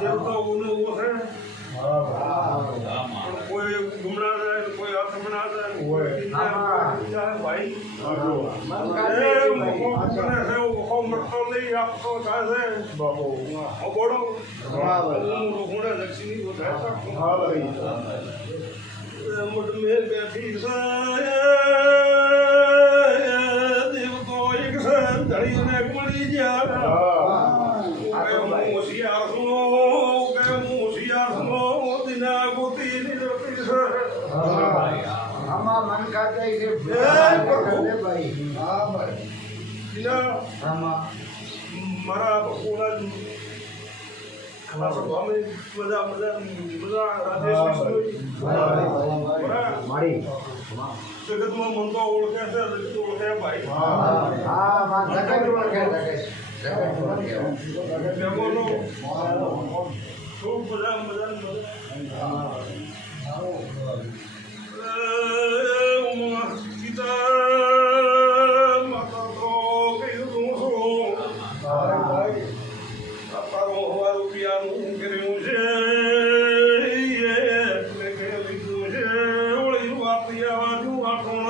દેવતાઓનો ઉભો છે કોઈ ગુમરા જાય કોઈ આત્મના જાય ભાઈ મરતો નહીં આપતો થાય છે બોડો હું લક્ષ્મી મુઠ મેં બેઠી છે દેવતો એક છે ધડીને મળી ગયા હોશિયાર સુનો દિના ગોતી નીકળતી છે આમાં મન ખાતા છે ભાઈ હા ભાઈ દિના આમાં મારા બપોરા ખાસો અમે મજા રાજેશ મારી જગતમાં મન તો ઓળખે છે જગત ઓળખે ભાઈ હા માં જગત ઓળખે મેમોનો ખૂબ મજા સીતા માતા તો કીધું છું તારો હવારું પિયાનું કર્યું છે લીધું છે ઓળ્યું આપી આવવાનું આઠું